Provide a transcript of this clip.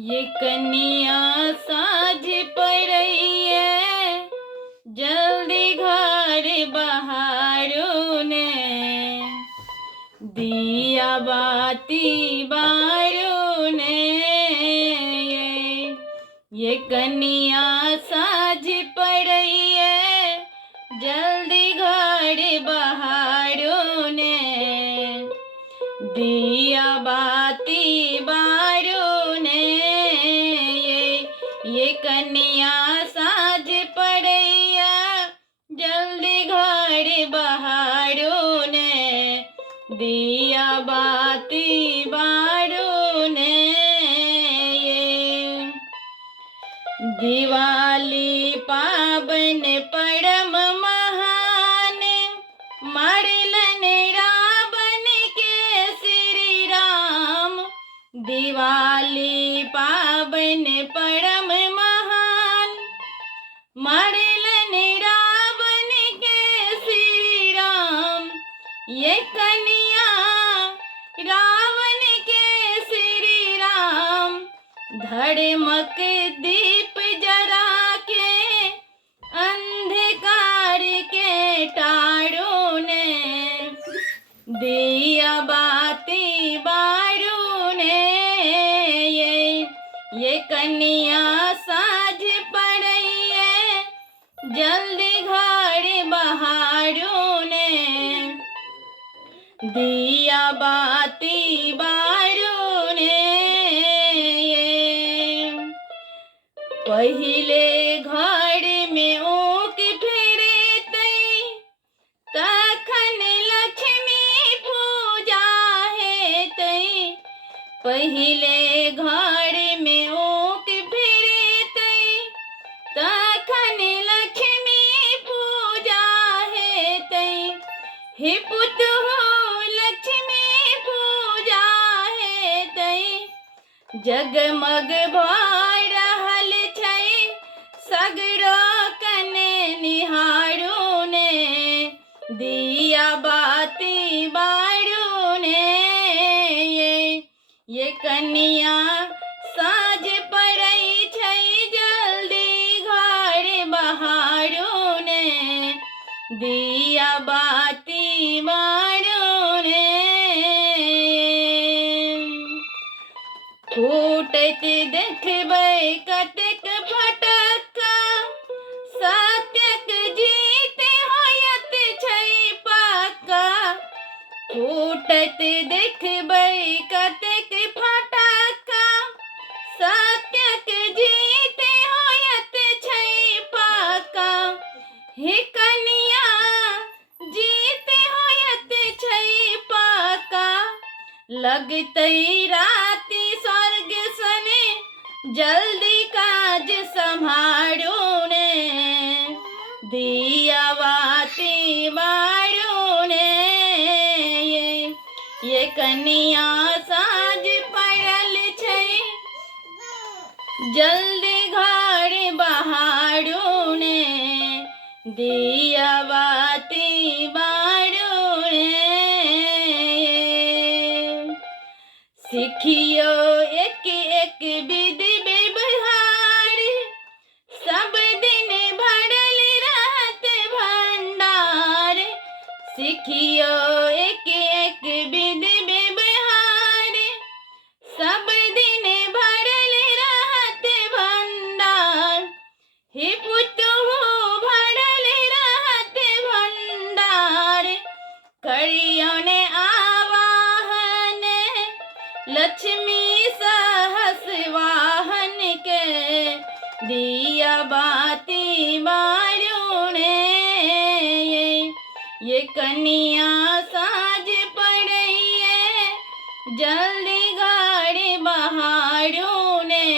ये कन्या साझ पड़ैया जल्दी घर बहारो ने दिया बाती बारो ने ये कन्या साझ पड़ैया जल्दी घर बहारो ने दिया बाती बारो ने ये कन्या साझ पड़ैया जल्दी घर बहारो ने दिया बाती बारो ने दिवाली पावन परम महान मरलन रावण के श्री राम। दिवाली पावन परम महान मरलन रावण के श्री राम। ये कन्या रावण के श्री राम धर्मक दीप जरा के अंधकार के टारो ने दिया बाती बारो ने ये कन्या साझ पड़ैया जल्दी घर बहारो ने दिया बाती बारो ने पहिले घर में ऊक फेरे तखन लक्ष्मी पूजा है तई। पहिले घर में ऊक फेरे तखन लक्ष्मी पूजा है तई। हे पुत हो लक्ष्मी पूजा है तई। जगमग भऽ रहल छै सगरो कने निहारो ने दिया बाती बारो ने ये कन्या साझ पड़ै छै जल्दी घर बहारो ने दिया बाती बारो ने फूटैत देखबै कतेक फटक्का सत्यक जीत होयत छै पक्का। फूटैत देखबै कतेक फटक्का सत्यक जीत होयत छै पक्का। हे कन्या जीत होयत छै पक्का। लगतै राति स्वर्ग सने जल्दी काज संभारो ने दिया बाती बारो ने ये कन्या साझ पड़ल छै जल्दी घर बहारो ने दिया बाती बारो ने सिखियो एक एक विधि व्यवहार सब दिन भरल रहत भंडार। सिखियो एक एक विधि व्यवहार सब दिन भरल रहत भंडार। हे पुत हो भरल रहत भंडार करियो ने आवाहन लक्ष्मी सहस वाहन के दिया बाती बारो ने ये कन्या साझ पड़ैया जल्दी घर बहारो ने